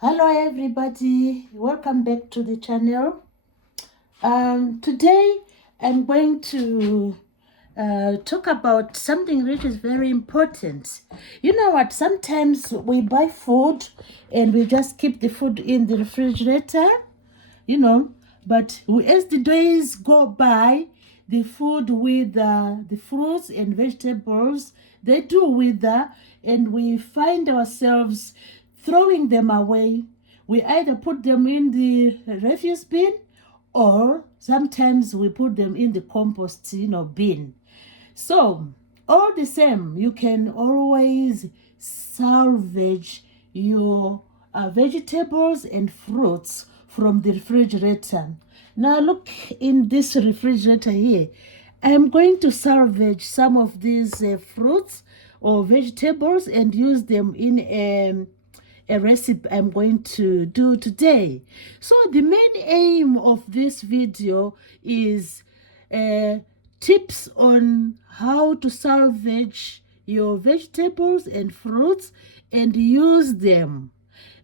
Hello everybody, welcome back to the channel. Today I'm going to talk about something which is very important. You know what, sometimes we buy food and we just keep the food in the refrigerator, but as the days go by, the food with the fruits and vegetables, they do wither, and we find ourselves throwing them away. We either put them in the refuse bin, or sometimes we put them in the compost bin. So all the same, you can always salvage your vegetables and fruits from the refrigerator. Now look in this refrigerator here. I'm going to salvage some of these fruits or vegetables and use them in a recipe I'm going to do today. So the main aim of this video is tips on how to salvage your vegetables and fruits and use them,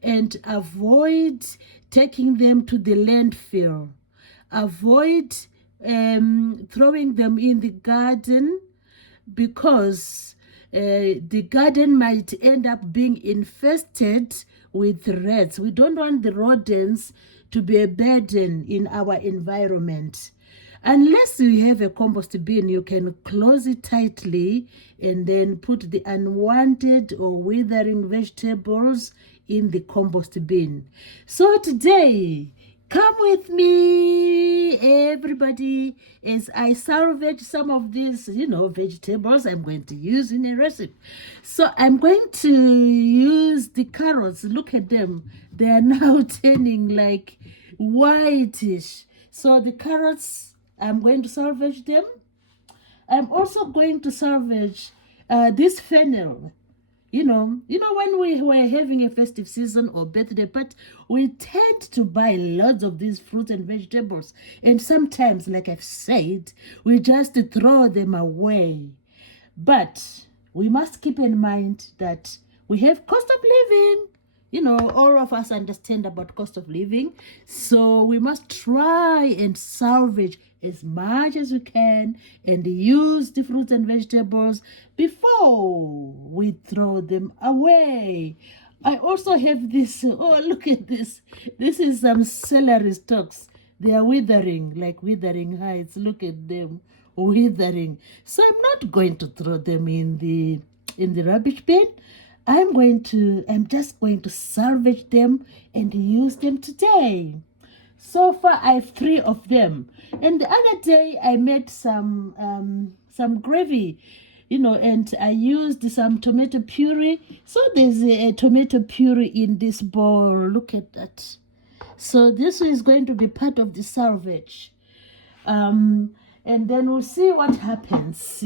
and avoid taking them to the landfill. Avoid throwing them in the garden, because the garden might end up being infested with rats. We don't want the rodents to be a burden in our environment. Unless you have a compost bin, you can close it tightly and then put the unwanted or withering vegetables in the compost bin. So today, come with me, everybody, as I salvage some of these, vegetables I'm going to use in a recipe. So I'm going to use the carrots. Look at them. They are now turning like whitish. So the carrots, I'm going to salvage them. I'm also going to salvage this fennel. When we were having a festive season or birthday party, we tend to buy lots of these fruits and vegetables. And sometimes, like I've said, we just throw them away. But we must keep in mind that we have cost of living. All of us understand about cost of living. So we must try and salvage as much as we can and use the fruits and vegetables before we throw them away. I also have this. Oh, look at this. This is some celery stalks. They are withering, like withering heights. Look at them withering. So I'm not going to throw them in the rubbish bin. I'm just going to salvage them and use them today. So far I have 3 of them. And the other day I made some gravy, and I used some tomato puree. So there's a tomato puree in this bowl. Look at that. So this is going to be part of the salvage. And then we'll see what happens.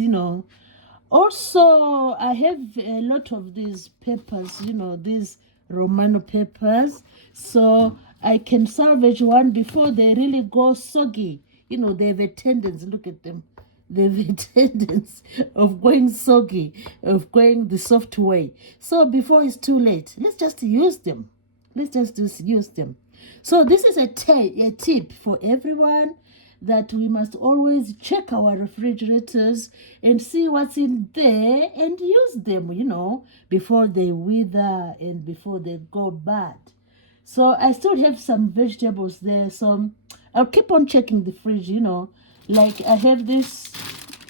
Also, I have a lot of these peppers, these Romano peppers. So I can salvage one before they really go soggy. They have a tendency, look at them. They have a tendency of going soggy, of going the soft way. So before it's too late, let's just use them. Let's just use them. So this is a tip for everyone, that we must always check our refrigerators and see what's in there and use them, before they wither and before they go bad. So I still have some vegetables there, so I'll keep on checking the fridge, like I have this.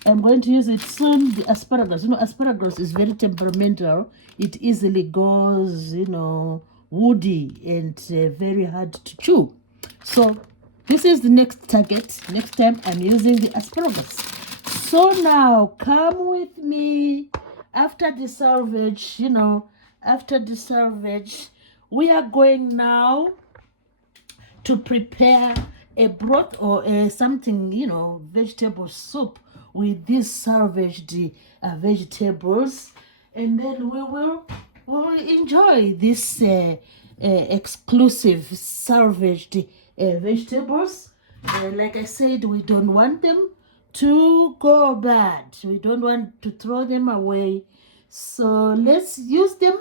I'm going to use it soon, the asparagus. Asparagus is very temperamental. It easily goes, woody and very hard to chew. So this is the next target. Next time I'm using the asparagus. So now come with me. After the salvage, we are going now to prepare a broth or something, vegetable soup with these salvaged vegetables, and then we'll enjoy this exclusive salvaged vegetables. Like I said, we don't want them to go bad. We don't want to throw them away. So let's use them.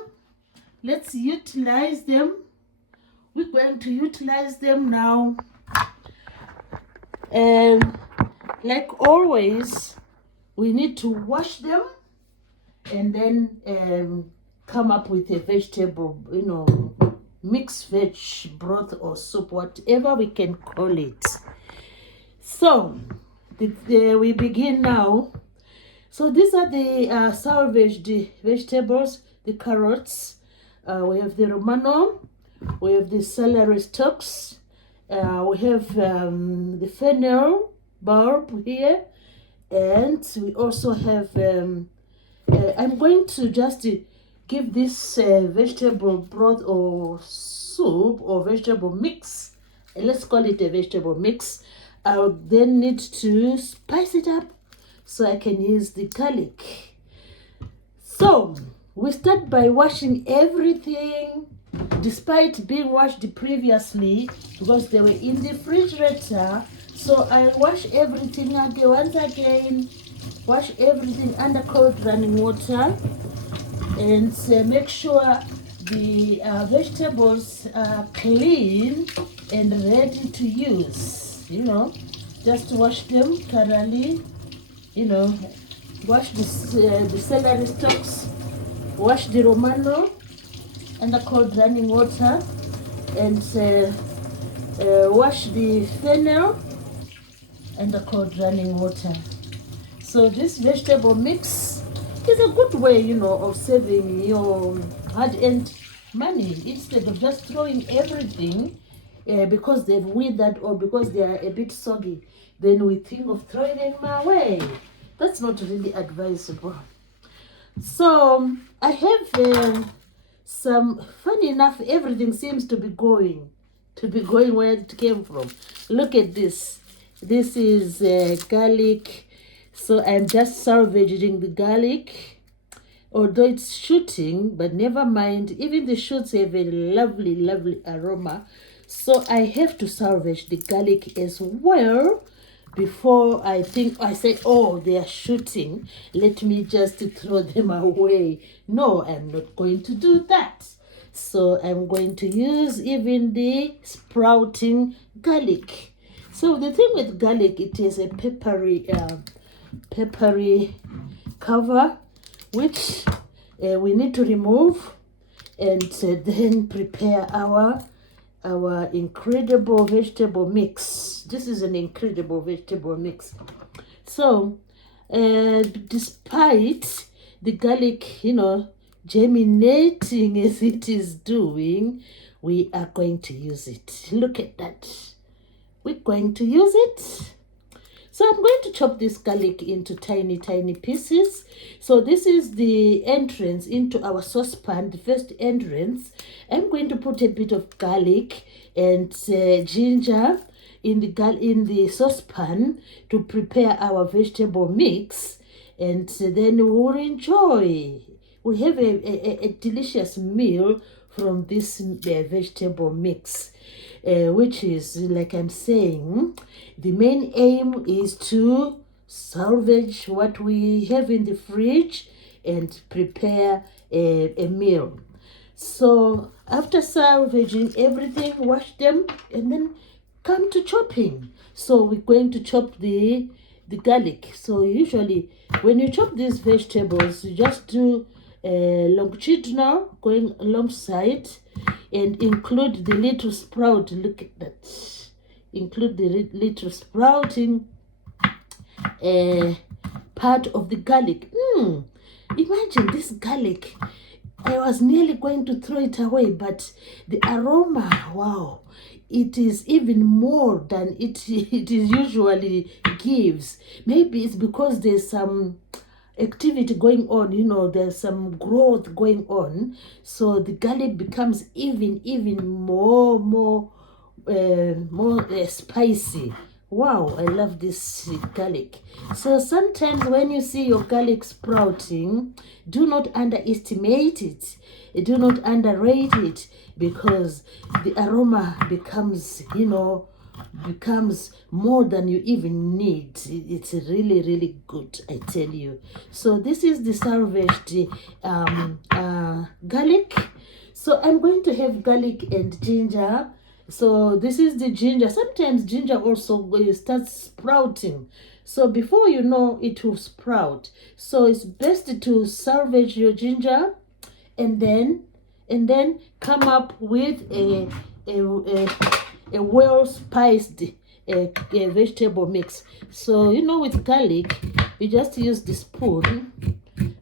Let's utilize them we're going to utilize them now. And like always, we need to wash them and then come up with a vegetable, mixed veg broth or soup, whatever we can call it. So we begin now. So these are the salvaged vegetables, the carrots. We have the romano, we have the celery stalks, we have the fennel bulb here, and we also have, I'm going to just give this vegetable broth or soup or vegetable mix, let's call it a vegetable mix. I'll then need to spice it up so I can use the garlic. So we start by washing everything, despite being washed previously because they were in the refrigerator. So I'll wash everything again, once again, wash everything under cold running water, and make sure the vegetables are clean and ready to use. Just wash them thoroughly. Wash the celery stalks, wash the romano under cold running water, and wash the fennel under cold running water. So this vegetable mix is a good way, of saving your hard-earned money instead of just throwing everything because they've withered or because they are a bit soggy. Then we think of throwing them away. That's not really advisable. So I have some, funny enough, everything seems to be going where it came from. Look at this. This is garlic. So I'm just salvaging the garlic, although it's shooting, but never mind. Even the shoots have a lovely, lovely aroma. So I have to salvage the garlic as well before I say, oh, they are shooting, let me just throw them away. No, I'm not going to do that. So I'm going to use even the sprouting garlic. So the thing with garlic, it is a peppery cover, which we need to remove and then prepare our incredible vegetable mix. This is an incredible vegetable mix. So despite the garlic, germinating as it is doing, we are going to use it. Look at that. We're going to use it. So I'm going to chop this garlic into tiny, tiny pieces. So this is the entrance into our saucepan, the first entrance. I'm going to put a bit of garlic and ginger in the saucepan to prepare our vegetable mix. And then we'll enjoy. We'll have a delicious meal from this vegetable mix. Which is, like I'm saying, the main aim is to salvage what we have in the fridge and prepare a meal. So after salvaging everything, wash them and then come to chopping. So we're going to chop the garlic. So usually when you chop these vegetables, you just do longitudinal going alongside and include the little sprout. Look at that. Include the little sprouting part of the garlic. Imagine this garlic. I was nearly going to throw it away, but the aroma, wow, it is even more than it usually gives. Maybe it's because there's some activity going on, there's some growth going on, so the garlic becomes even more spicy. Wow, I love this garlic. So sometimes when you see your garlic sprouting, do not underestimate it, do not underrate it, because the aroma becomes more than you even need. It's really good, I tell you. So this is the salvaged garlic. So I'm going to have garlic and ginger. So this is the ginger. Sometimes ginger also starts sprouting. So before you know, it will sprout. So it's best to salvage your ginger and then come up with a well spiced a vegetable mix. So with garlic, you just use the spoon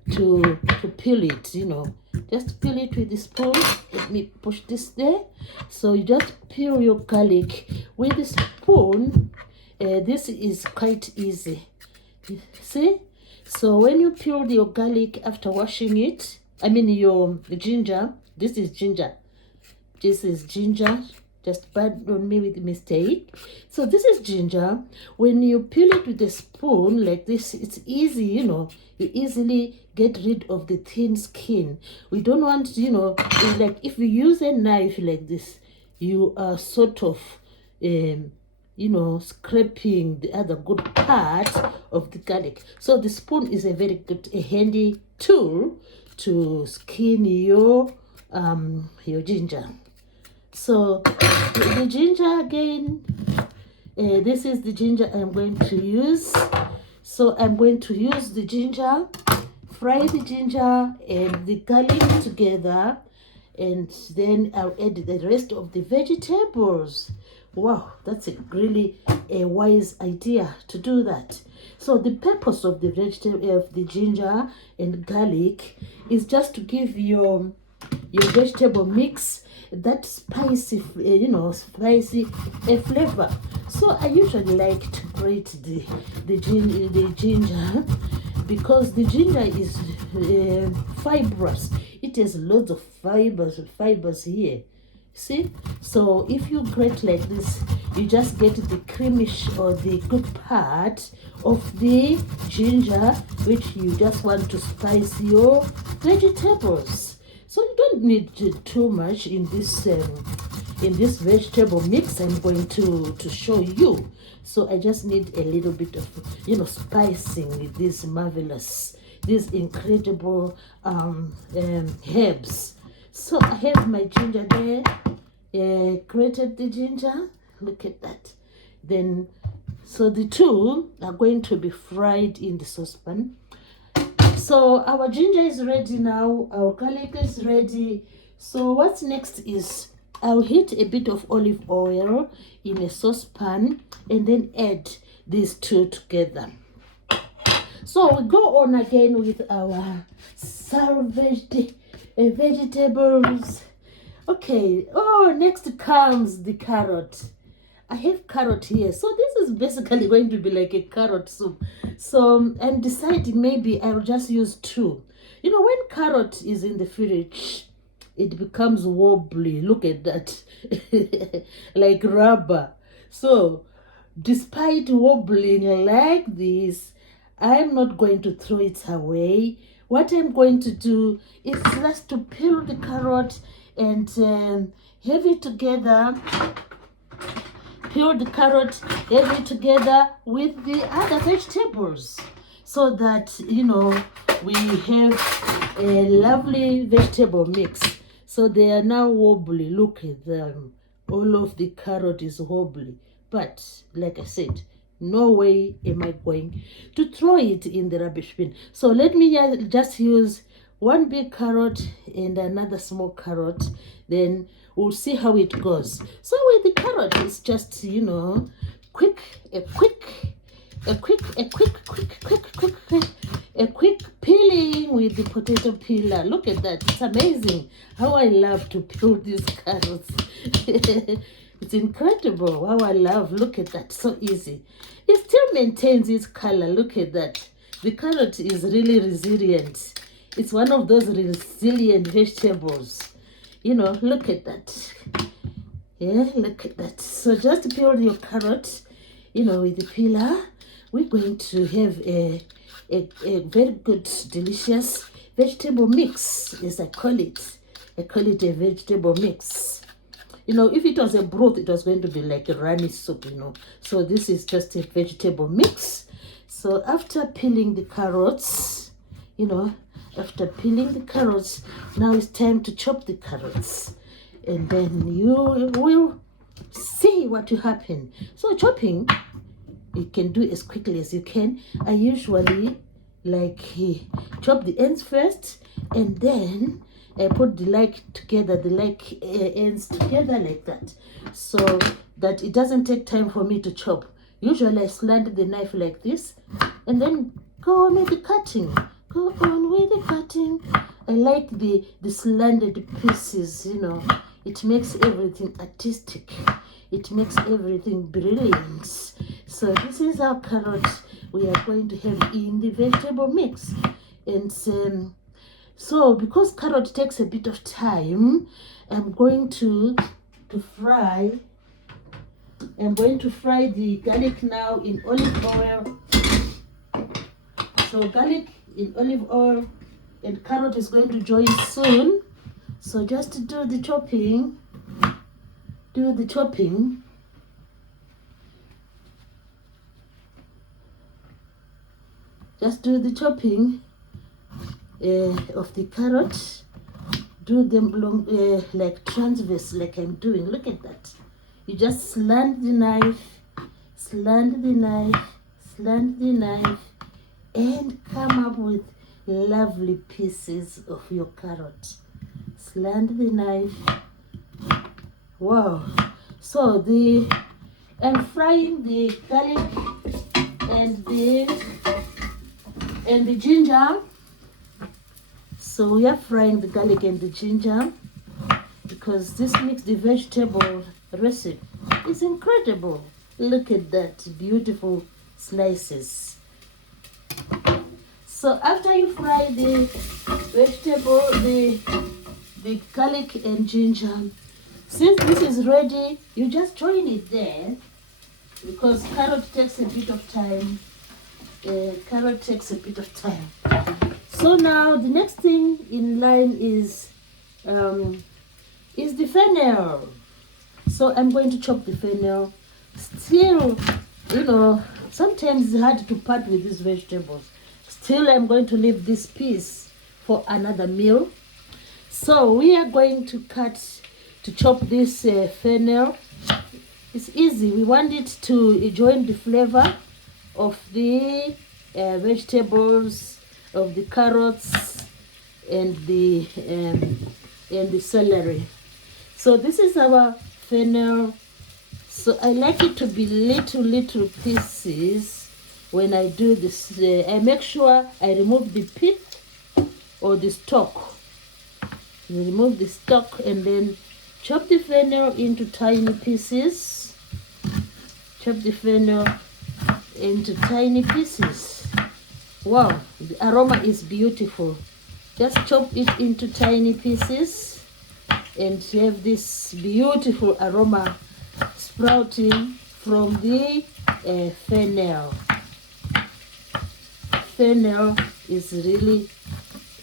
to peel it. Just peel it with the spoon. Let me push this there. So you just peel your garlic with the spoon. This is quite easy. See? So when you peel your garlic after washing it, your ginger, this is ginger. This is ginger. Just pardon me with mistake. So this is ginger. When you peel it with a spoon like this, it's easy, you easily get rid of the thin skin. We don't want, like if you use a knife like this, you are sort of, scraping the other good part of the garlic. So the spoon is a very good, a handy tool to skin your ginger. So the ginger again, this is the ginger I'm going to use. So I'm going to use the ginger, fry the ginger and the garlic together, and then I'll add the rest of the vegetables. Wow, that's really a wise idea to do that. So the purpose of the ginger and garlic is just to give your vegetable mix that spicy, spicy flavor. So I usually like to grate the ginger because the ginger is fibrous. It has lots of fibers here. See? So if you grate like this, you just get the creamish or the good part of the ginger, which you just want to spice your vegetables. So you don't need too much in this vegetable mix I'm going to show you. So I just need a little bit of spicing with these incredible herbs. So I have my ginger there, grated the ginger. Look at that. Then so the two are going to be fried in the saucepan. So our ginger is ready now, our garlic is ready. So what's next is I'll heat a bit of olive oil in a saucepan and then add these two together. So we go on again with our salvaged vegetables. Okay, next comes the carrot. I have carrot here. So this is basically going to be like a carrot soup. So I'm deciding maybe I'll just use two. When carrot is in the fridge, it becomes wobbly. Look at that. Like rubber. So despite wobbling like this, I'm not going to throw it away. What I'm going to do is just to peel the carrot and have it together. Peel the carrot, have it together with the other vegetables, so that we have a lovely vegetable mix. So they are now wobbly. Look at them. All of the carrot is wobbly. But like I said, no way am I going to throw it in the rubbish bin. So let me just use one big carrot and another small carrot. Then we'll see how it goes. So with the carrot, it's just a quick peeling with the potato peeler. Look at that. It's amazing how I love to peel these carrots. It's incredible how I love. Look at that. So easy. It still maintains its color. Look at that. The carrot is really resilient. It's one of those resilient vegetables. Look at that. Yeah, look at that. So just peel your carrot, with the peeler. We're going to have a very good, delicious vegetable mix, as I call it. I call it a vegetable mix. If it was a broth, it was going to be like a runny soup, So this is just a vegetable mix. So after peeling the carrots, After peeling the carrots, now it's time to chop the carrots. And then you will see what will happen. So chopping, you can do as quickly as you can. I usually chop the ends first, and then I put the ends together like that, so that it doesn't take time for me to chop. Usually I slant the knife like this, and then go on with the cutting. Go on with the cutting. I like the slanted pieces, you know. It makes everything artistic. It makes everything brilliant. So this is our carrot we are going to have in the vegetable mix. And so because carrot takes a bit of time, I'm going to fry the garlic now in olive oil. So garlic in olive oil and carrot is going to join soon. So just do the chopping. Just do the chopping of the carrot. Do them like transverse, like I'm doing. Look at that. You just slant the knife, and come up with lovely pieces of your carrot. Slant the knife. Wow. So I'm frying the garlic and the ginger. So we are frying the garlic and the ginger because this makes the vegetable recipe is incredible. Look at that, beautiful slices. So after you fry the vegetable, the garlic and ginger, since this is ready, you just join it there because carrot takes a bit of time. So now the next thing in line is the fennel. So I'm going to chop the fennel. Still, you know, sometimes it's hard to part with these vegetables. Still, I'm going to leave this piece for another meal. So we are going to chop this fennel. It's easy. We want it to join the flavor of the vegetables, of the carrots, and the celery. So this is our fennel. So I like it to be little pieces. When I do this, I make sure I remove the pith or the stalk. Remove the stalk and then chop the fennel into tiny pieces. Wow, the aroma is beautiful. Just chop it into tiny pieces and have this beautiful aroma sprouting from the fennel. Fennel is really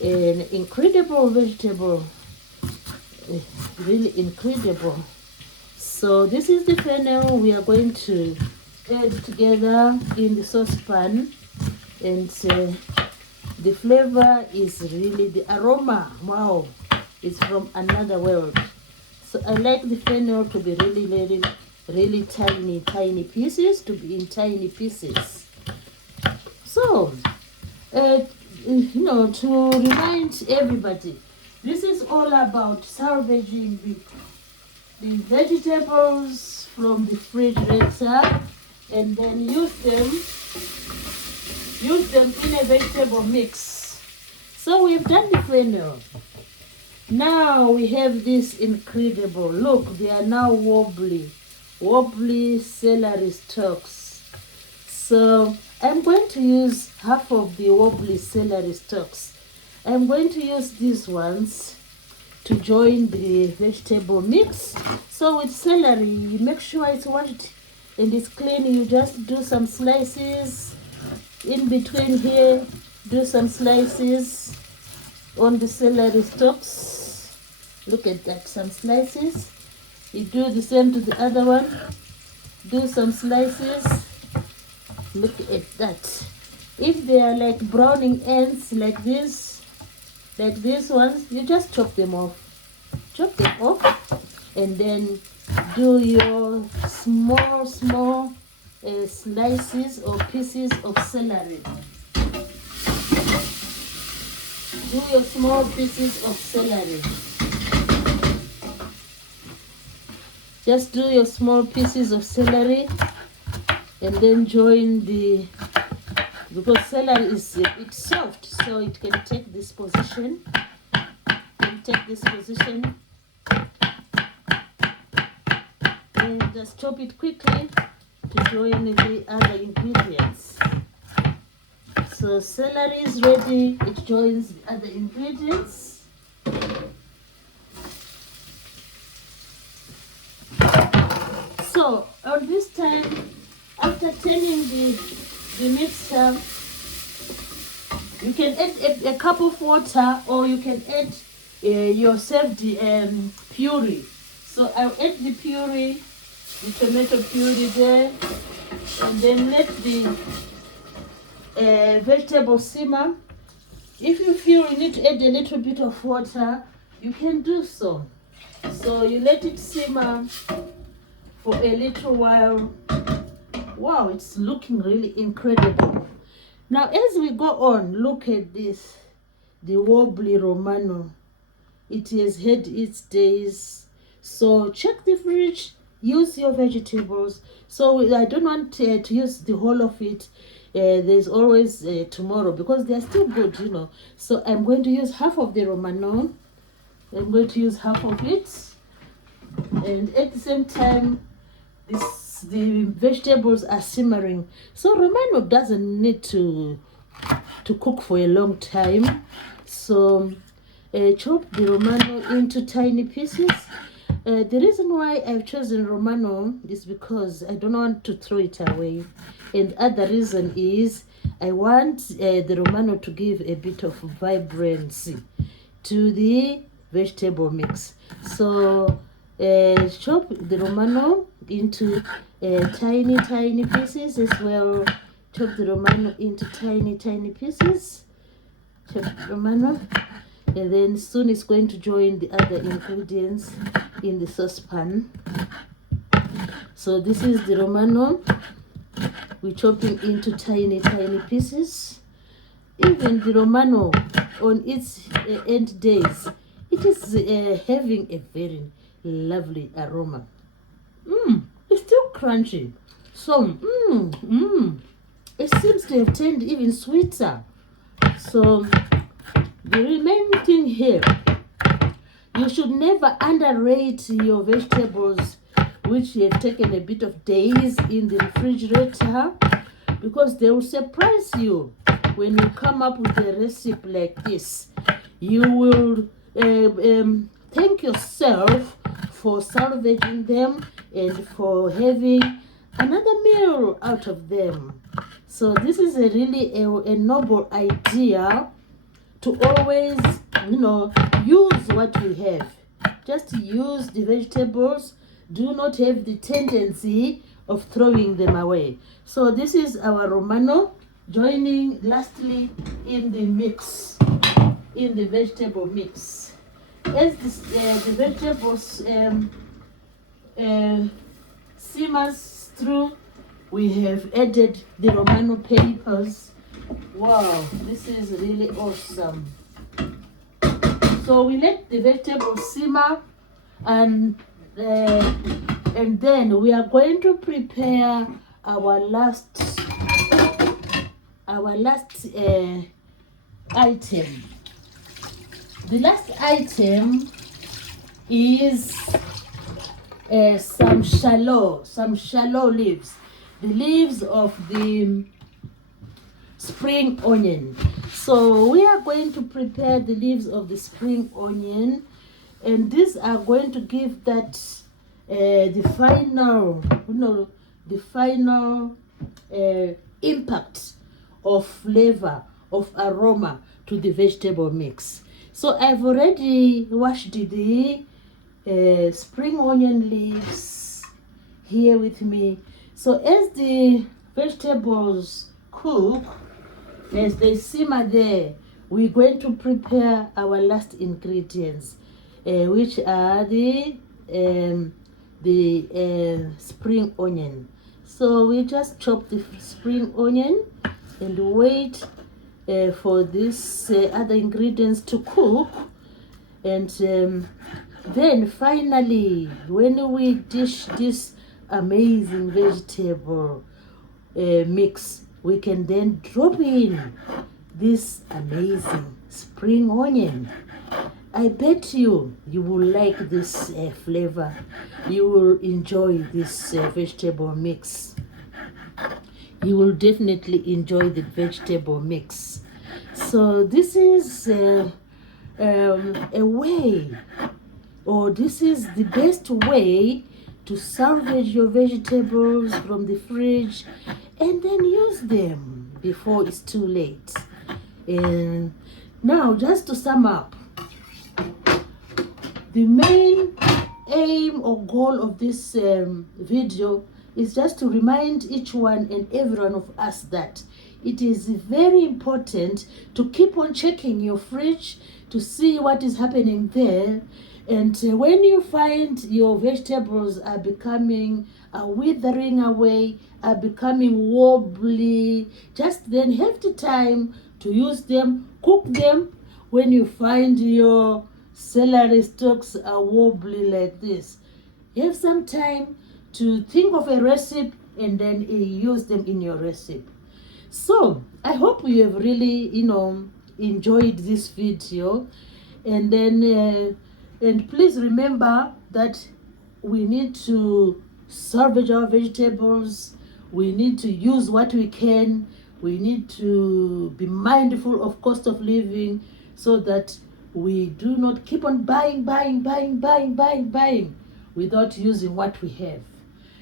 an incredible vegetable. Really incredible. So this is the fennel we are going to add together in the saucepan, and the flavor is really, the aroma, wow, it's from another world. So I like the fennel to be really tiny pieces, to be in tiny pieces. So you know, to remind everybody, this is all about salvaging the vegetables from the refrigerator and then use them in a vegetable mix. So we've done the fennel. Now we have this incredible, look, they are now wobbly celery stalks. So I'm going to use half of the wobbly celery stalks. I'm going to use these ones to join the vegetable mix. So with celery, you make sure it's washed and it's clean. You just do some slices in between here. Do some slices on the celery stalks. Look at that, some slices. You do the same to the other one. Do some slices. Look at that. If they are like browning ends like this, like these ones, you just chop them off. Chop them off, and then do your small slices or pieces of celery. Do your small pieces of celery. Just do your small pieces of celery, and then join because celery is a bit soft, so it can take this position. And just chop it quickly to join the other ingredients. So celery is ready, it joins the other ingredients. So on this time, after turning the mixture, you can add a cup of water, or you can add your saved puree. So I'll add the puree, the tomato puree there, and then let the vegetable simmer. If you feel you need to add a little bit of water, you can do so. So you let it simmer for a little while. Wow, it's looking really incredible. Now as we go on, look at this, the wobbly Romano. It has had its days. So check the fridge, use your vegetables. So I don't want to use the whole of it. There's always tomorrow, because they're still good, you know. So I'm going to use half of the Romano. I'm going to use half of it. And at the same time, the vegetables are simmering. So Romano doesn't need to cook for a long time. So chop the Romano into tiny pieces. The reason why I've chosen Romano is because I don't want to throw it away. And other reason is I want the Romano to give a bit of vibrancy to the vegetable mix. So chop the Romano into tiny pieces as well. Chop the Romano into tiny pieces. Chop the Romano, and then soon it's going to join the other ingredients in the saucepan. So this is the Romano. We're chopping into tiny pieces. Even the Romano on its end days, it is having a very lovely aroma. It's still crunchy. So it seems to have turned even sweeter. So the remaining thing here, you should never underrate your vegetables which have taken a bit of days in the refrigerator, because they will surprise you when you come up with a recipe like this. You will thank yourself for salvaging them and for having another meal out of them. So this is a really a noble idea to always, use what we have. Just use the vegetables. Do not have the tendency of throwing them away. So this is our Romano joining lastly in the mix, in the vegetable mix. As the vegetables simmers through, we have added the Romano papers. Wow, this is really awesome. So we let the vegetables simmer, and then we are going to prepare our last item. The last item is some shallow leaves, the leaves of the spring onion. So we are going to prepare the leaves of the spring onion, and these are going to give that the final impact of flavor, of aroma to the vegetable mix. So I've already washed the spring onion leaves here with me. So as the vegetables cook, as they simmer there, we're going to prepare our last ingredients, which are the spring onion. So we just chop the spring onion and wait for these other ingredients to cook. And then finally, when we dish this amazing vegetable mix, we can then drop in this amazing spring onion. I bet you will like this flavor. You will enjoy this vegetable mix. You will definitely enjoy the vegetable mix. So this is a way, or this is the best way to salvage your vegetables from the fridge and then use them before it's too late. And now, just to sum up, the main aim or goal of this video is just to remind each one and every one of us that it is very important to keep on checking your fridge to see what is happening there. And when you find your vegetables are withering away, are becoming wobbly, just then have the time to use them, cook them. When you find your celery stalks are wobbly like this, have some time to think of a recipe and then use them in your recipe. So I hope you have really enjoyed this video, and then and please remember that we need to salvage our vegetables. We need to use what we can. We need to be mindful of cost of living so that we do not keep on buying without using what we have.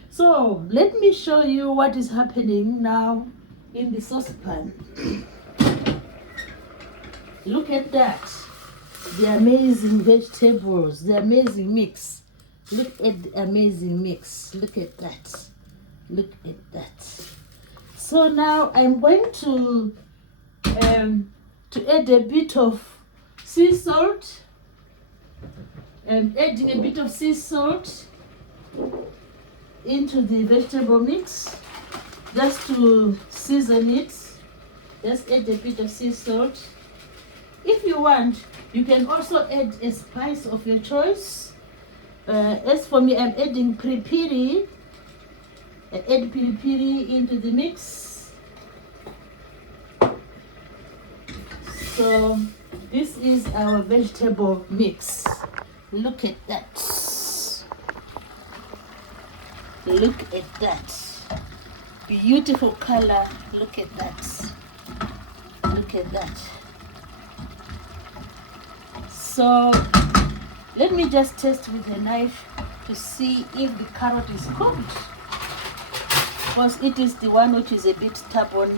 So let me show you what is happening now in the saucepan. Look at that. The amazing vegetables, the amazing mix. Look at the amazing mix. Look at that. Look at that. So now I'm going to add a bit of sea salt. I'm adding a bit of sea salt into the vegetable mix just to season it. Just add a bit of sea salt. If you want, you can also add a spice of your choice. As for me, I'm adding piri-piri. I add piri-piri into the mix. So this is our vegetable mix. Look at that. Look at that. Beautiful color. Look at that. Look at that. So let me just test with a knife to see if the carrot is cooked, because it is the one which is a bit stubborn.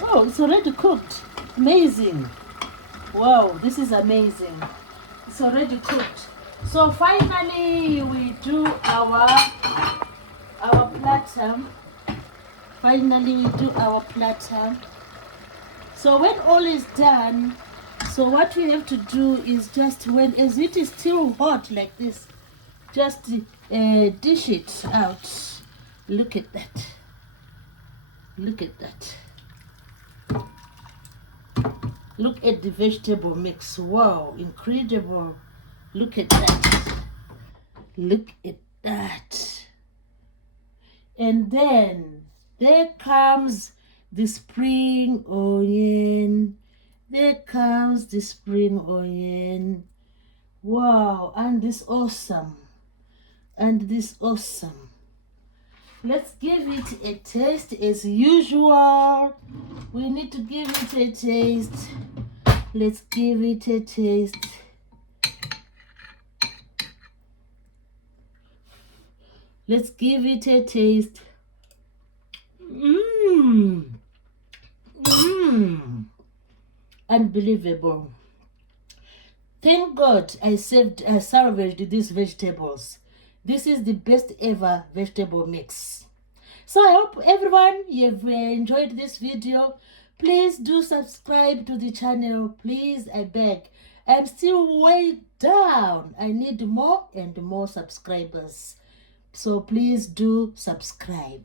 Oh, it's already cooked. Amazing. Wow, this is amazing. It's already cooked. So finally we do our platter. Finally we do our platter. So when all is done, so what we have to do is just, as it is still hot like this, just dish it out. Look at that. Look at that. Look at the vegetable mix. Wow, incredible. Look at that. Look at that. And then there comes the spring onion. There comes the spring onion. Wow, and this awesome. And this awesome. Let's give it a taste as usual. We need to give it a taste. Let's give it a taste. Let's give it a taste. Unbelievable. Thank God I salvaged these vegetables. This is the best ever vegetable mix. So I hope everyone, you've enjoyed this video. Please do subscribe to the channel. Please, I beg. I'm still way down. I need more and more subscribers. So please do subscribe.